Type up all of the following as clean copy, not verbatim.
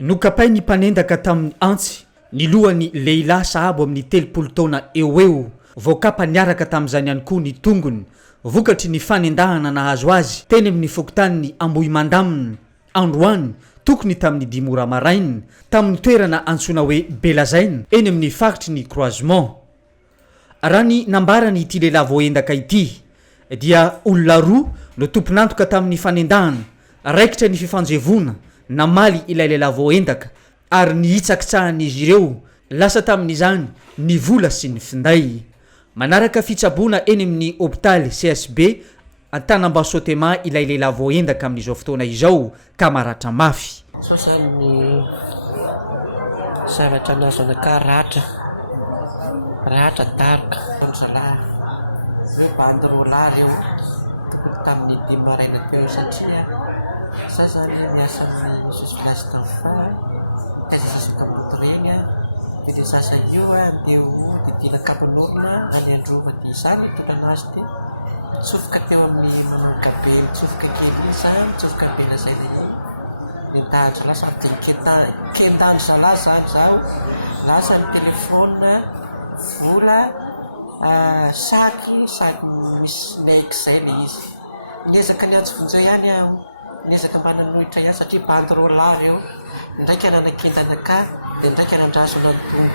nokapay ny mpanendaka tamin'ny antsy ny lohany lehilahy sahabo amin'ny 3 taona eo voakapa niaraka tamin'izany ihany koa ny tongony vokatry ny fanendahana nahazo azy teny amin'ny fokotan'ny Ambohimandamina androany tokony tamin'ny 10 ora maraina tamin'ny toerana antsoina hoe Belazaina eny amin'ny faritry ny croisement. Raha ny nambarany ity lehilahy voendaka ity dia olona roa no tomponantoka tamin'ny fanendahana raikitra ny fifanjevona namaly ilay lehilahy voendaka ary nihitsakitsahany izy ireo lasa tamin'izany ny vola sy ny finday. Manaraka fitsaboana eny amin'ny hôpitaly CSB Antanambasotema ilay lehilahy voendaka amin'izao fotoana izao ka maratra mafy. So zany ny zavatra nazo anaka ratra taroka zalahy reo banderola reo tokony tamin'ny 10 maraina teo satria sa zany miasa amin'ny village d'enfant mitaiza sasaka amin'ny reny dia le sasa io andeho didina kapanorona any Androva dia izany totranazy dia mitsofoka teo amin'ny Mamangabe mitsofoka kely iny zany mitsofoka Belazaina iny nitahatra lasa avy dia nikendandro zalahy zany zaho lasa ny telefona vola saky misy naik zay le izy niezaka ny antso vonjeo ihany aho niezaka mba nanohitra ihany satria banderola reo ndraiky ananakendana ka dia ndraiky anandrazo nantongo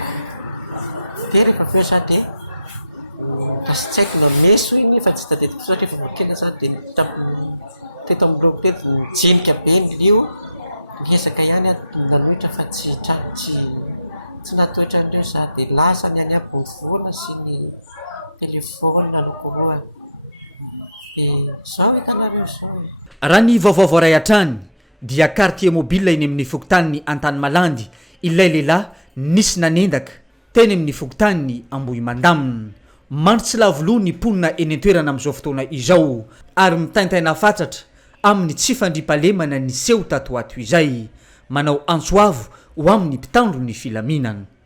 dia rehefa aveo za dia rasy tsy haiko na meso iny fa tsy tadidiko satria efa voakenda za dia teto amin'ny loko teto nijinika be ny lio niezaka ihany nanohitra fa tsy natoetra an'ireo za dia lasa ny any aby ny vola sy ny telefona anakoroa dia zao hitanareo zao. Raha ny vaovao ray hatrany dia quartier mobile eny amin'ny fokotanin'ny Antanimalandy ilay lehilahy nisy nanendaka teny amin'ny fokotanin'ny Ambohimandamina. Mandry tsy lavoloha ny mponina eny an-toerana amin'izao fotoana izao ary mitaintaina fatratra amin'ny tsy fandriampahalemana ny seho tato ato izay manao antsoavo ho amin'ny mpitandro ny filaminana.